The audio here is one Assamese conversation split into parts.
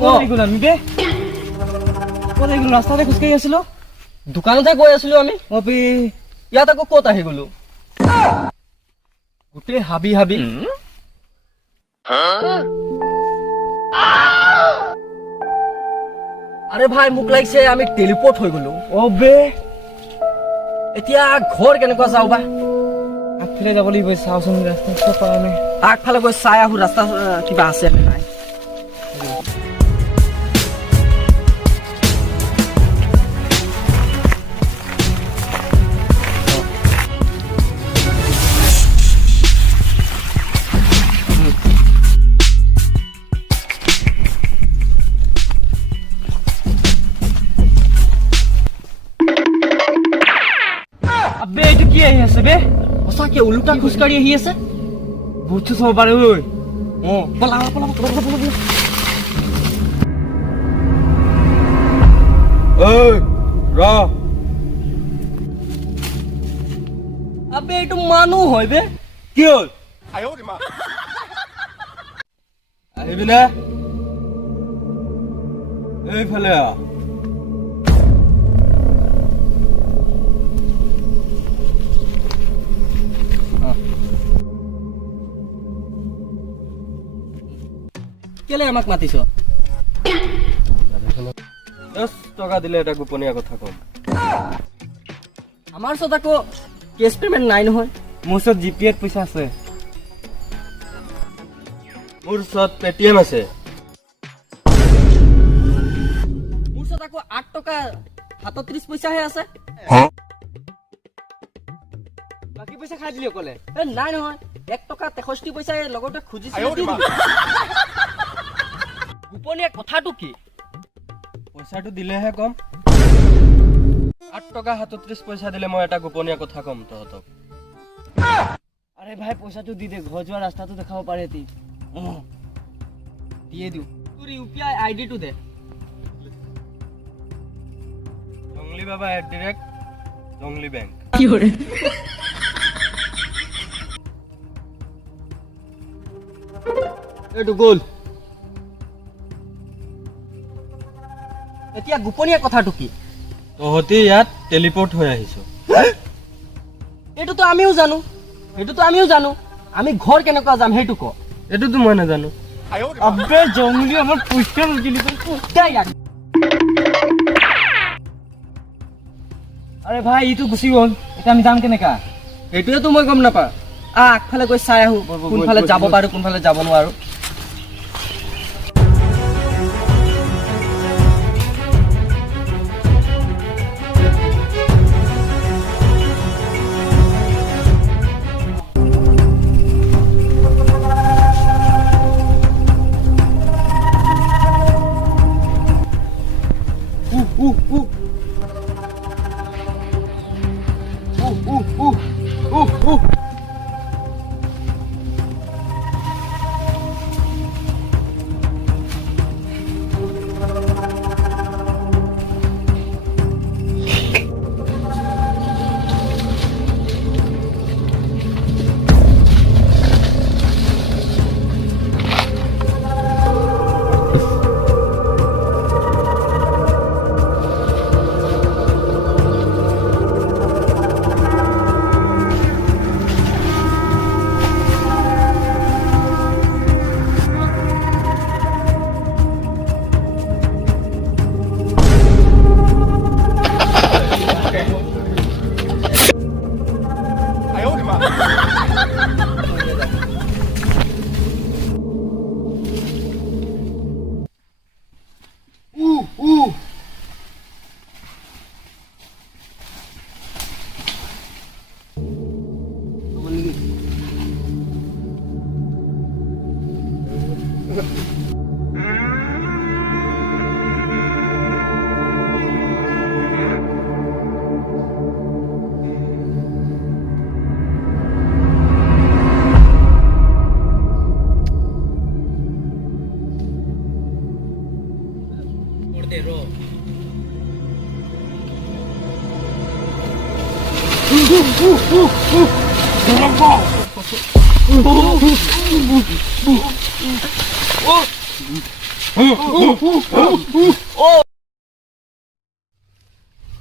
ক'ত গ'ল আমি বে ক'ত গ'ল ৰাস্তাতে খোজকাঢ়ি আছিলো দোকানতে গৈ আছিলো আমি অবি ইয়াত আকৌ ক'ত আহি গলো গোটেই হাবি হাবি আরে ভাই মোক লাগিছে আমি টেলিপোর্ট হৈ গলো অবে এতিয়া ঘৰ কেনেকুৱা যাও বা আগফালে যাব লাগিব চাওচোন ৰাস্তা চব পাৰা নাই আগফালে গৈ চাই আহো ৰাস্তা কিবা আছে নে নাই আবে এইটো কি আহি আছে বে সঁচাকে উল্টা খোজকাঢ়ি আহি আছে বুটটো চাব পাৰে ঐ পলা পলা পলা পলা ঐ ৰ আবে এইটো মানুহ হয় বে কি হ'ল আহিবি নে এইফালে কেলে আমাক মাতিছ 10 টকা দিলে এটা গোপনীয় কথা কম আমাৰ ওচৰত আকৌ কেছ পেমেণ্ট নাই নহয় মোৰ ওচৰত জিপিএত পইচা আছে মোৰ ওচৰত পেটিএম আছে মোৰ ওচৰত আকৌ 8 টকা 37 পইচাহে আছে বাকী পইচা খাই দিলি অকলে নাই নহয় 1 টকা 63 পইচা লগতে খুজিছিল গোপনীয় কথাটো কি পইচাটো দিলেহে কম 8 টকা 37 পইচা দিলে মই এটা গোপনীয় কথা কম তহঁতক আরে ভাই পইচাটো দি দে ঘৰ যোৱা ৰাস্তাটো দেখাব পাৰে তি দিয়ে দিও তোৰ ইউপিআই আইডিটো দে জংলি বাবা @ জংলি বেংক কি হৰে এইটো গ'ল এতিয়া গোপনীয় কথাটো কি তহঁতি ইয়াত টেলিপোৰ্ট হৈ আহিছ এইটোতো আমিও জানো আমি ঘৰ কেনেকুৱা যাম সেইটো ক এইটোতো মই নাজানো আবে জংলি আমাৰ পইচা নুদিলি পইচা ইয়াক আৰে ভাই ইটো গুচি গ'ল এটা আমি যাম কেনেকা এইটোৱেতো মই গম নাপা আগফালে গৈ চাই আহো কোনফালে যাব পাৰো কোনফালে যাব নোৱাৰো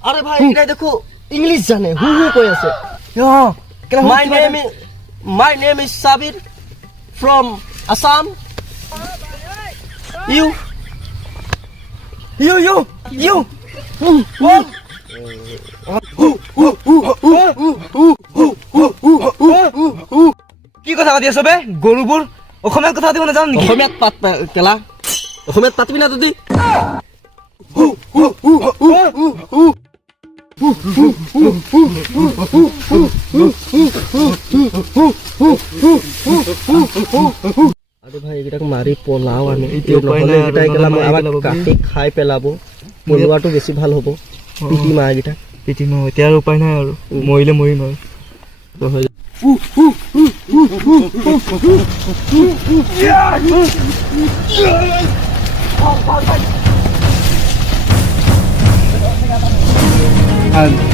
আরে ভাই এটা দেখো ইংলিশ জানে হু হু কই আছে my name is Sabir from Assam you কি কথা পাতি আছ বে গৰুবোৰ অসমীয়াত কথা পাতিব নাজানো নেকি অসমীয়াত পাত কেলা অসমীয়াত পাতিবি না তদি আরে ভাই এটাক মাৰি পলাও আমি নহলে এটাই কেলা আমাক কাটি খাই পেলাব পলোৱাটো বেছি ভাল হ'ব পিটি মাৰ গিটা পিটি ন এতিয়া আৰু উপায় নাই আৰু মৰিলে মৰিম আৰু নহলে আৰু